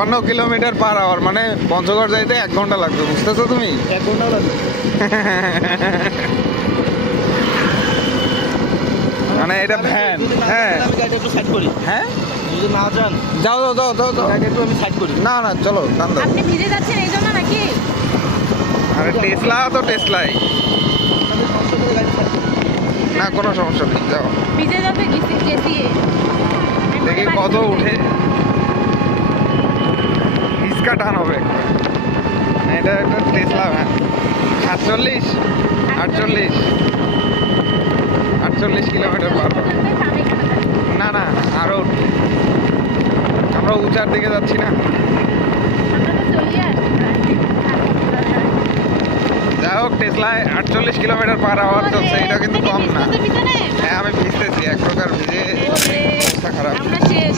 53 কিলোমিটার/আওয়ার, মানে পঞ্চগড় যাইতে 1 ঘন্টা লাগবে, বুঝতেছো তুমি? 1 ঘন্টা লাগবে। মানে এটা ভ্যান। হ্যাঁ আমি গাড়িটা একটু সাইড করি। হ্যাঁ, যদি না যান যাও যাও যাও যাও যাও। গাড়িটা একটু আমি সাইড করি। না না, চলো টান দাও। আপনি ভিজে যাচ্ছেন এই জন্য নাকি? আরে টেসলা তো টেসলাই, আপনাদের কষ্ট করে গাড়ি সাইড করি। না কোনো সমস্যা নেই, যাও। ভিজে যাবে গেছিয়ে। দেখি কত উঠে, হিসকা টান হবে। এটা একটা টেসলা ভ্যান। 48 কিলোমিটার/আওয়ার। না না, আরো আমরা উঁচার দিকে যাচ্ছি না। যাই হোক, টেসলায় 48 কিলোমিটার/আওয়ার চলছে, এটা কিন্তু কম না। হ্যাঁ আমি ভিজতেছি, এক প্রকার ভিজে অবস্থা খারাপ। আমরা শেষ।